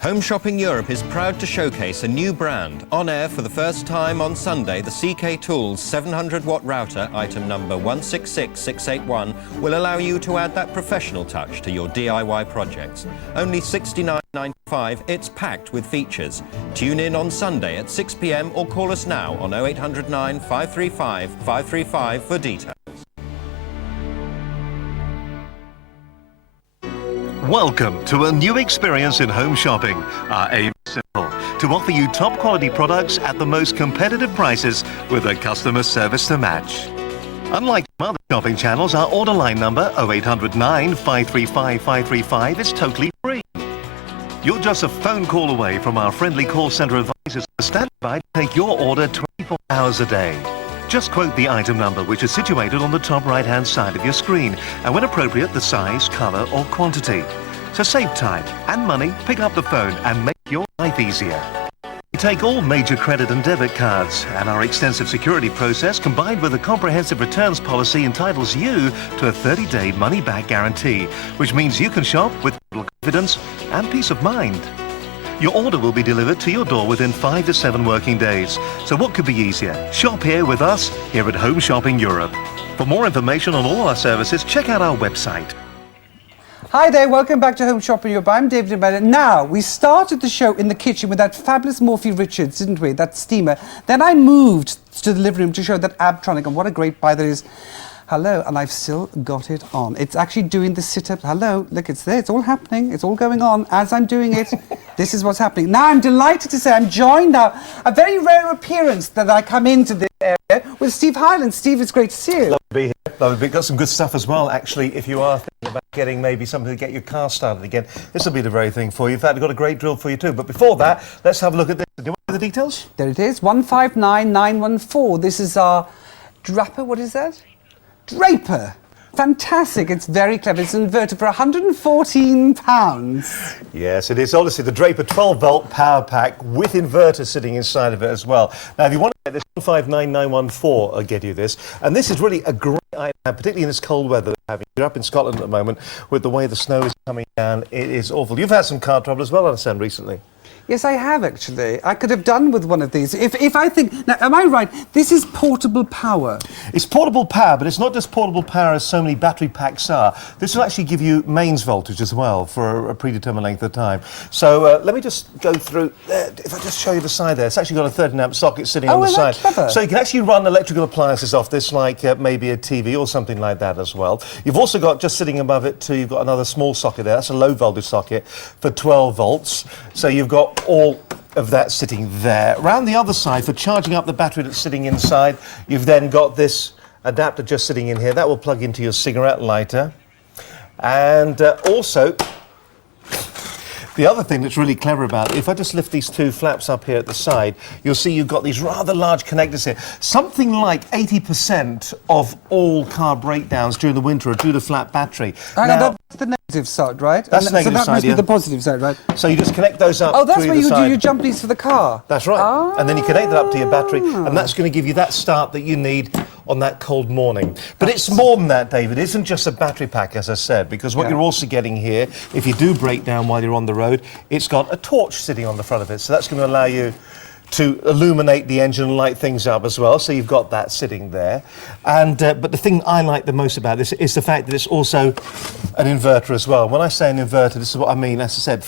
Home Shopping Europe is proud to showcase a new brand. On air for the first time on Sunday, the CK Tools 700-watt router, item number 166681, will allow you to add that professional touch to your DIY projects. Only $69.95, it's packed with features. Tune in on Sunday at 6 p.m. or call us now on 0809 535 535 for details. Welcome to a new experience in home shopping. Our aim is simple: to offer you top quality products at the most competitive prices with a customer service to match. Unlike some other shopping channels, our order line number 0809 535 535 is totally free. You're just a phone call away from our friendly call centre advisors who are standing by to take your order 24 hours a day. Just quote the item number, which is situated on the top right-hand side of your screen, and when appropriate, the size, colour or quantity. So save time and money, pick up the phone and make your life easier. We take all major credit and debit cards, and our extensive security process combined with a comprehensive returns policy entitles you to a 30-day money-back guarantee, which means you can shop with total confidence and peace of mind. Your order will be delivered to your door within 5 to 7 working days. So what could be easier? Shop here with us, here at Home Shopping Europe. For more information on all our services, check out our website. Hi there, welcome back to Home Shopping Europe. I'm David Emanuel. Now, we started the show in the kitchen with that fabulous Morphy Richards, didn't we? That steamer. Then I moved to the living room to show that Abtronic, and what a great buy that is. Hello, and I've still got it on. It's actually doing the sit-up. Hello, look, it's there. It's all happening. It's all going on as I'm doing it. This is what's happening. Now, I'm delighted to say I'm joined now. A very rare appearance that I come into this area with Steve Hyland. Steve, it's great to see you. Lovely to be here. Lovely. We've got some good stuff as well, actually, if you are thinking about getting maybe something to get your car started again. This will be the very thing for you. In fact, I've got a great drill for you too. But before that, let's have a look at this. Do you want the details? There it is, 159914. This is our Draper, what is that? Draper. Fantastic. It's very clever. It's an inverter for £114. Yes, it is. Honestly, the Draper 12-volt power pack with inverter sitting inside of it as well. Now, if you want to get this, 159914 will get you this. And this is really a great item, particularly in this cold weather that we're having. You're up in Scotland at the moment with the way the snow is coming down. It is awful. You've had some car trouble as well, I understand, recently. Yes, I have, actually. I could have done with one of these. If I think... Now, am I right? This is portable power. It's portable power, but it's not just portable power as so many battery packs are. This will actually give you mains voltage as well for a predetermined length of time. So let me just go through... if I just show you the side there, it's actually got a 13-amp socket sitting on the side. Clever? So you can actually run electrical appliances off this, like maybe a TV or something like that as well. You've also got, just sitting above it too, you've got another small socket there. That's a low voltage socket for 12 volts. So you've got all of that sitting there. Around the other side, for charging up the battery that's sitting inside, you've then got this adapter just sitting in here. That will plug into your cigarette lighter. And also, the other thing that's really clever about it, if I just lift these two flaps up here at the side, you'll see you've got these rather large connectors here. Something like 80% of all car breakdowns during the winter are due to flat battery. That's the negative side, right? That's the negative side, so that must yeah. be the positive side, right? So you just connect those up. Oh, that's to where you either do side. your jumpies for the car. That's right. Ah. And then you connect that up to your battery, and that's going to give you that start that you need on that cold morning. But it's more than that, David. It isn't just a battery pack, as I said, because what you're also getting here, if you do break down while you're on the road, it's got a torch sitting on the front of it. So that's going to allow you to illuminate the engine and light things up as well. So you've got that sitting there. And but the thing I like the most about this is the fact that it's also an inverter as well. When I say an inverter, this is what I mean. As I said,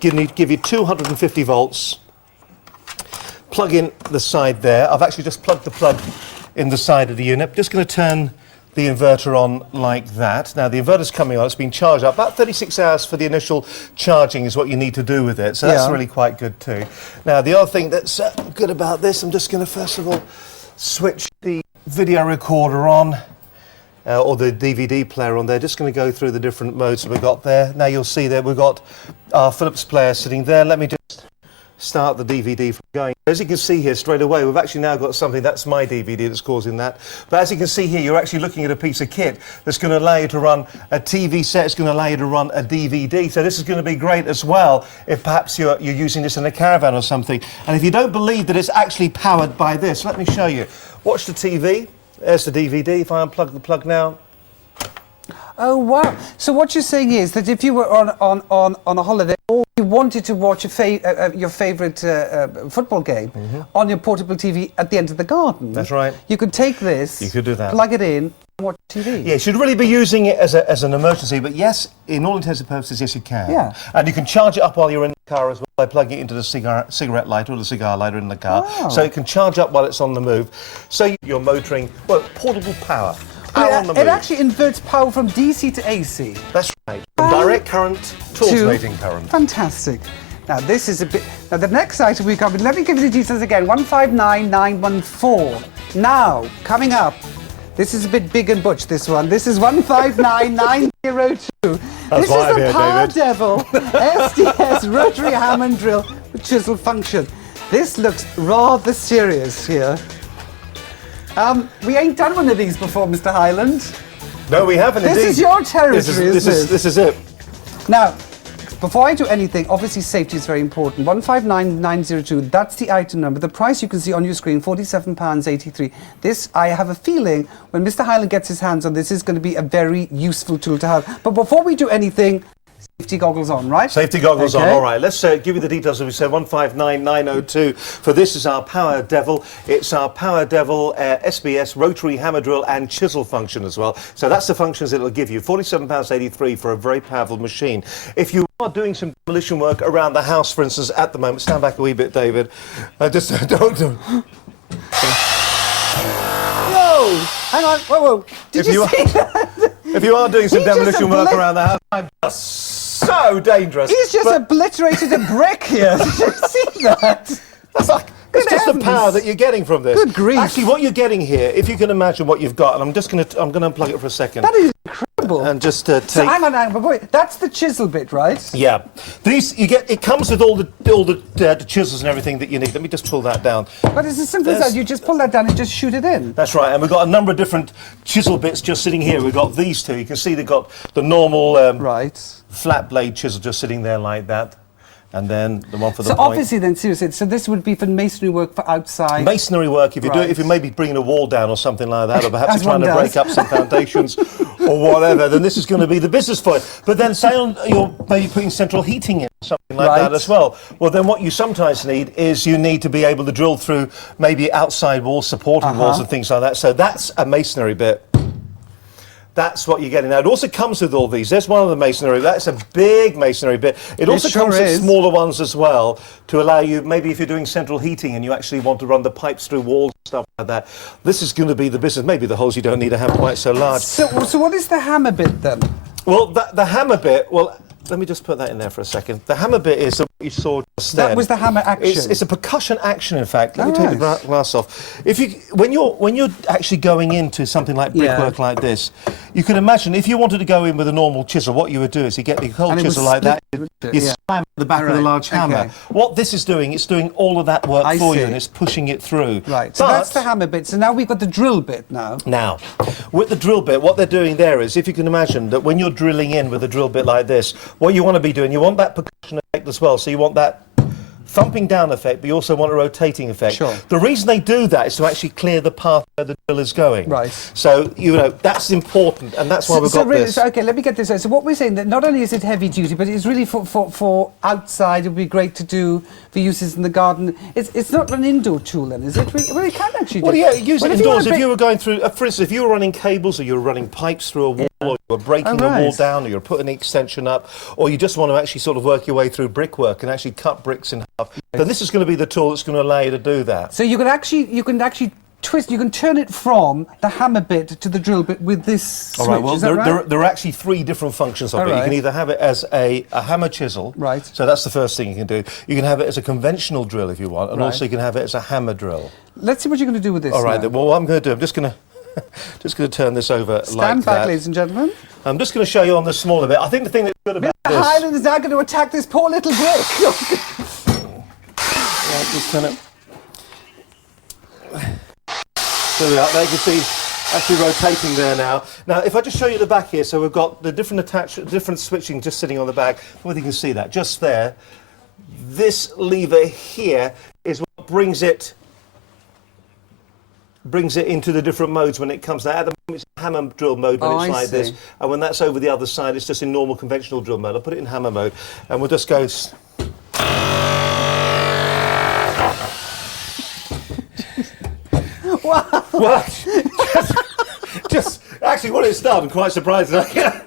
give you 250 volts. Plug in the side there. I've actually just plugged the plug in the side of the unit. Just going to turn the inverter on like that. Now the inverter's coming on, it's been charged up. About 36 hours for the initial charging is what you need to do with it, so that's really quite good too. Now the other thing that's good about this, I'm just going to first of all switch the video recorder on, or the DVD player on there. Just going to go through the different modes that we've got there. Now you'll see that we've got our Philips player sitting there. Let me just start the DVD from going. As you can see here straight away, we've actually now got something, that's my DVD that's causing that. But as you can see here, you're actually looking at a piece of kit that's going to allow you to run a TV set, it's going to allow you to run a DVD. So this is going to be great as well if perhaps you're using this in a caravan or something. And if you don't believe that it's actually powered by this, let me show you. Watch the TV, there's the DVD. If I unplug the plug now, Oh, wow. So what you're saying is that if you were on a holiday or you wanted to watch your favourite football game on your portable TV at the end of the garden... That's right. You could take this... You could do that. Plug it in and watch TV. Yeah, you should really be using it as an emergency, but yes, in all intents and purposes, yes, you can. Yeah. And you can charge it up while you're in the car as well by plugging it into the cigarette lighter or the cigar lighter in the car. Wow. So it can charge up while it's on the move. So you're motoring, well, portable power. It actually inverts power from DC to AC. That's right. From direct current to alternating current. Fantastic. Now this is a bit... Now the next item we covered, let me give you the details again, 159914. Now, coming up, this is a bit big and butch, this one. This is 159902. This is the Power Devil SDS rotary Hammond drill with chisel function. This looks rather serious here. We ain't done one of these before, Mr. Hyland. No, we haven't indeed. This is your territory, this is it. Now, before I do anything, obviously safety is very important. 159902, that's the item number. The price you can see on your screen, £47.83. This, I have a feeling, when Mr. Hyland gets his hands on this, is going to be a very useful tool to have. But before we do anything, safety goggles on, right? Safety goggles on, all right. Let's give you the details, as we said, 159902. For this is our Power Devil. It's our Power Devil SBS rotary hammer drill and chisel function as well. So that's the functions it'll give you. £47.83 for a very powerful machine. If you are doing some demolition work around the house, for instance, at the moment, stand back a wee bit, David. Just don't. Whoa! Hang on, whoa. Did you see that? If you are doing some demolition work around the house, I'm just so dangerous. He's just obliterated a brick here. Did you see that? That's like, it's just the power that you're getting from this. Good grief. Actually, what you're getting here, if you can imagine what you've got, and I'm going to unplug it for a second. That is incredible. And just take. So hang on, wait. That's the chisel bit, right? Yeah. These it comes with all the chisels and everything that you need. Let me just pull that down. But it's as simple as that. You just pull that down and just shoot it in. That's right. And we've got a number of different chisel bits just sitting here. We've got these two. You can see they've got the normal flat blade chisel just sitting there like that. And then the one for the point. So obviously then, seriously, so this would be for masonry work for outside? Masonry work, if you do it, if you're maybe bringing a wall down or something like that, or perhaps you're trying to break up some foundations or whatever, then this is going to be the business for it. But then say you're maybe putting central heating in, something like that as well. Well, then what you sometimes need is you need to be able to drill through maybe outside walls, supporting walls and things like that. So that's a masonry bit. That's what you're getting. Now, it also comes with all these. There's one of the masonry. That's a big masonry bit. It also comes with smaller ones as well to allow you, maybe if you're doing central heating and you actually want to run the pipes through walls and stuff like that, this is going to be the business. Maybe the holes you don't need to have quite so large. So what is the hammer bit then? Well, the hammer bit, well, let me just put that in there for a second. The hammer bit is what you saw just then. That was the hammer action. It's a percussion action, in fact. Let me take the glass off. When you're actually going into something like brickwork like this, you can imagine if you wanted to go in with a normal chisel, what you would do is you get the cold chisel like that, you slam the back with a large hammer. What this is doing, it's doing all of that work for you, and it's pushing it through. Right. So that's the hammer bit. So now we've got the drill bit now. Now, with the drill bit, what they're doing there is, if you can imagine that when you're drilling in with a drill bit like this, what you want to be doing, you want that percussion effect as well. So you want that thumping down effect, but you also want a rotating effect. Sure. The reason they do that is to actually clear the path where the drill is going. Right. So, that's important, and that's why we've got this. So, okay, let me get this right. So what we're saying, that not only is it heavy duty, but it's really for outside. It would be great to do for uses in the garden. It's not an indoor tool then, is it? Well, it can actually do. Well, yeah, use it indoors. If you were going through, for instance, if you were running cables or you were running pipes through a wall, or you were breaking a wall down, or you're putting an extension up, or you just want to actually sort of work your way through brickwork and actually cut bricks in half, then this is going to be the tool that's going to allow you to do that. So you can actually twist, you can turn it from the hammer bit to the drill bit with this switch. All right, well, is that right? there are actually three different functions of it. You can either have it as a hammer chisel. Right. So that's the first thing you can do. You can have it as a conventional drill if you want, and also you can have it as a hammer drill. Let's see what you're going to do with this. All right, then, well, what I'm going to do, I'm just going to turn this over like that. Stand back, ladies and gentlemen. I'm just going to show you on the smaller bit. I think the thing that's good about this... Hyland is now going to attack this poor little brick. Just turn it. So there you can see actually rotating there now. Now, if I just show you the back here, so we've got the different switching just sitting on the back. Whether you can see that, just there. This lever here is what brings it brings it into the different modes when it comes out. At the moment, it's hammer drill mode when it's like this. And when that's over the other side, it's just in normal conventional drill mode. I'll put it in hammer mode, and we'll just go... Wow. Well, just actually, what it started, I'm quite surprised. Yeah.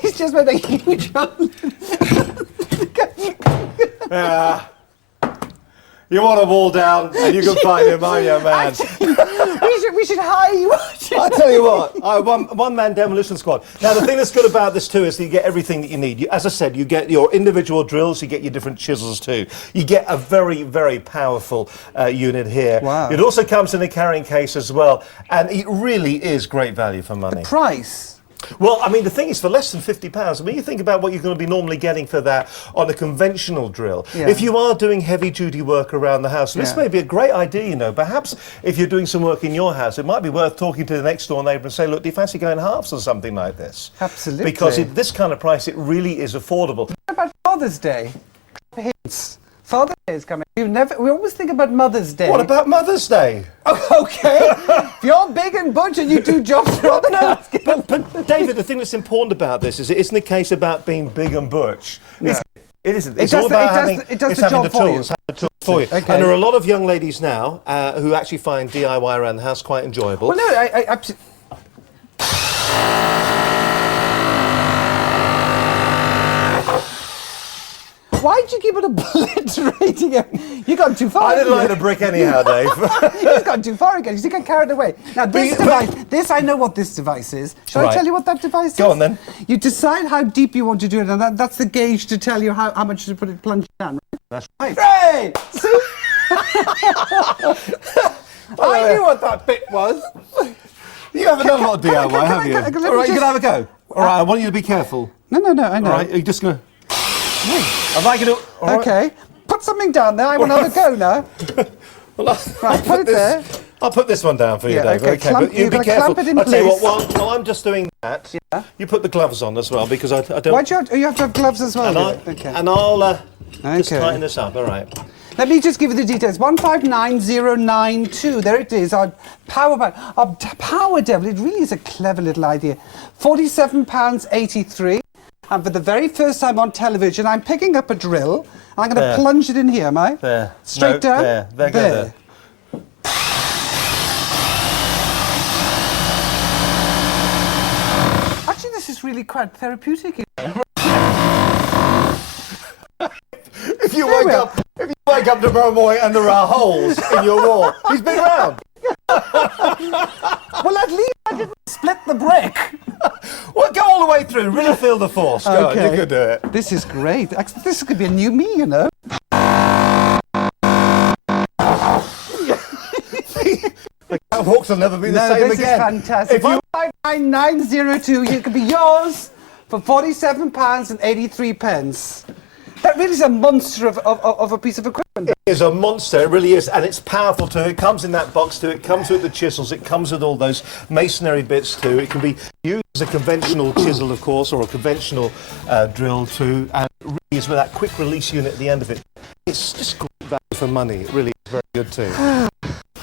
He's just made a huge Yeah. You want them all down, and you can find him, aren't you, man? we should hire you. I tell you what, one-man demolition squad. Now, the thing that's good about this too is that you get everything that you need. As I said, you get your individual drills, you get your different chisels too. You get a very, very powerful unit here. Wow. It also comes in a carrying case as well, and it really is great value for money. Price? Well, I mean, the thing is, for less than £50, I mean, you think about what you're going to be normally getting for that on a conventional drill. Yeah. If you are doing heavy-duty work around the house, this may be a great idea, you know. Perhaps if you're doing some work in your house, it might be worth talking to the next-door neighbour and say, look, do you fancy going halves or something like this? Absolutely. Because at this kind of price, it really is affordable. What about Father's Day? Hints. Father's Day is coming. We always think about Mother's Day. What about Mother's Day? Oh, okay. If you're big and butch and you do jobs for other house. But David, the thing that's important about this is it isn't a case about being big and butch. No. It isn't. It's all about having the tools for you. Okay. And there are a lot of young ladies now who actually find DIY around the house quite enjoyable. Well, no, I absolutely... Why'd you keep on obliterating him? You gone too far. I didn't like the brick anyhow, Dave. He's gone too far again. He's got carried away. Now, this device, I know what this device is. Shall I tell you what that device is? Go on, then. You decide how deep you want to do it, and that's the gauge to tell you how much to put it plunge down. Right? That's right. Hey! See? I knew what that bit was. You haven't done a lot of DIY, have you? All right, you can have a go. All right, I want you to be careful. No, I know. All right, are you just going to... I'd like you to... Okay. Put something down there. I want to have a go now. Well, Right, put it there. I'll put this one down for you, Dave. Okay, clamp, but you be clamp careful. it in I'll tell you place. what, while I'm just doing that, you put the gloves on as well, because I don't... Why do you have to have gloves as well? And I'll just tighten this up, all right. Let me just give you the details. 159092. There it is. Our power devil. It really is a clever little idea. £47.83. And for the very first time on television, I'm picking up a drill. I'm going to plunge it in here, am I? There. Straight down? There. Actually, this is really quite therapeutic. If you wake up tomorrow morning and there are holes in your wall, he's been around. Well, at least I didn't split the brick. Well, go all the way through. Really feel the force. Go on, you could do it. This is great. This could be a new me, you know. The catwalks will never be the same this again. Is fantastic. 159902, it could be yours for £47.83. That really is a monster of a piece of equipment. It is a monster, it really is, and it's powerful too. It comes in that box too, it comes with the chisels, it comes with all those masonry bits too. It can be used as a conventional chisel, of course, or a conventional drill too, and it really is with that quick release unit at the end of it. It's just great value for money, it really is very good too.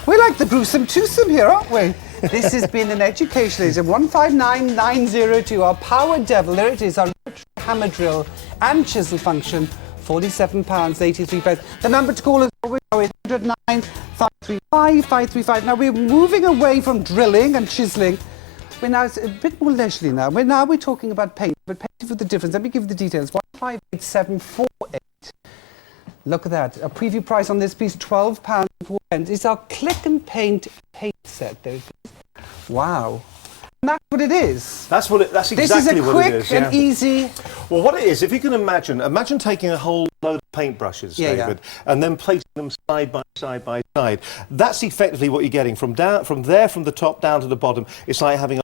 We like the gruesome twosome here, aren't we? This has been an education, ladies. 159902, our power devil. There it is, our hammer drill and chisel function. £47.83. The number to call is 0800 535 535. Now we're moving away from drilling and chiselling. We're now a bit more leisurely now. We're talking about paint, but paint with the difference. Let me give you the details. 158748. Look at that. A preview price on this piece, £12. It's our click and paint set. There it is. Wow. And that's what it is. That's exactly what it is. This is a quick and easy... Well, what it is, if you can imagine taking a whole load of paintbrushes, David, and then placing them side by side by side. That's effectively what you're getting from the top down to the bottom. It's like having a